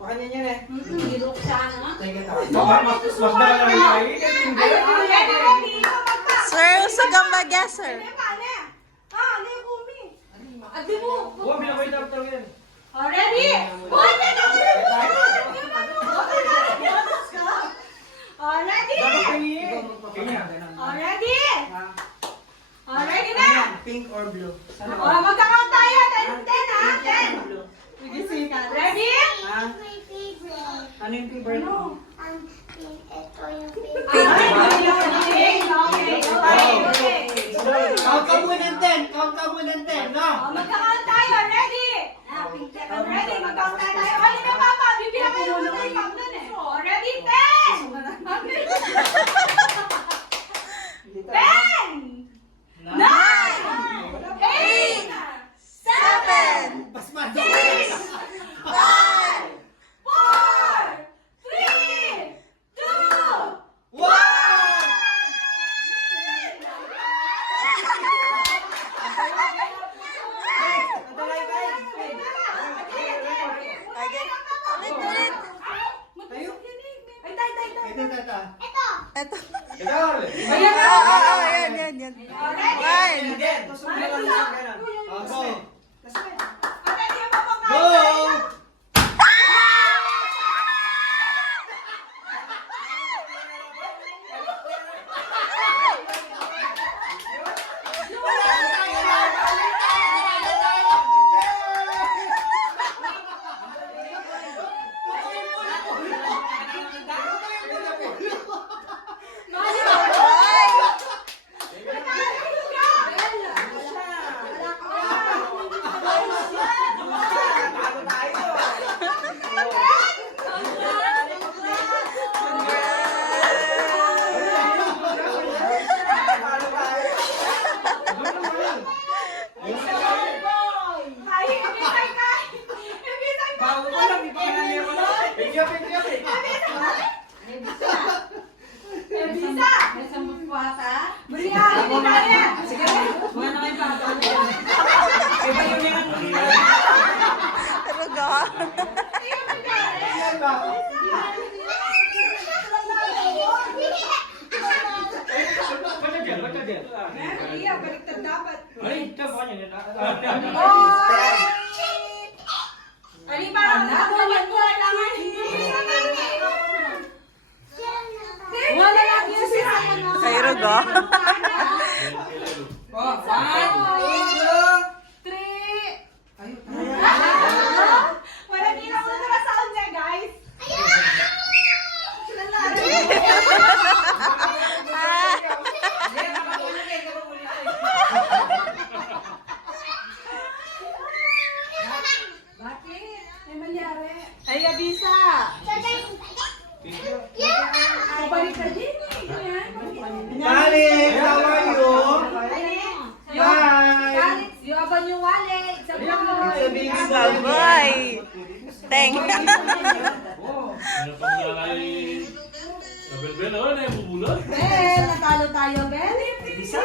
Pakanya niya na. Hilok siya na. Mas dala rin tayo. Sir, sa gambaga, sir. Adi mo. Oh, binabay tapos yan. Ready? Ready na? Pink or blue? Magkakount tayo. 10, 10 ha? 10. Ready? Ano yung favorite mo? Count ka mo ng 10. Count ka mo ng 10, no? Magkakount tayo. Ready? Ready? Magkakount tayo. Ano na, Papa? Bibigyan kayo muna yung count nun eh. Ready? 10! 10! 9! 8! 7! 6! 5! 4! 3! 2! 1! Ito. Ayan! Yan. Go! Ay, Rugo. 1, 2, 3. Wala din ako na sound niya, guys. Bakit? May mangyari. Ay, Abisa. Balik ka din. Kali, how are you? Hi! You have yung wallet. It's a boy. Baboy. Thank you. Bel, natalo tayo, Bel. Bisa?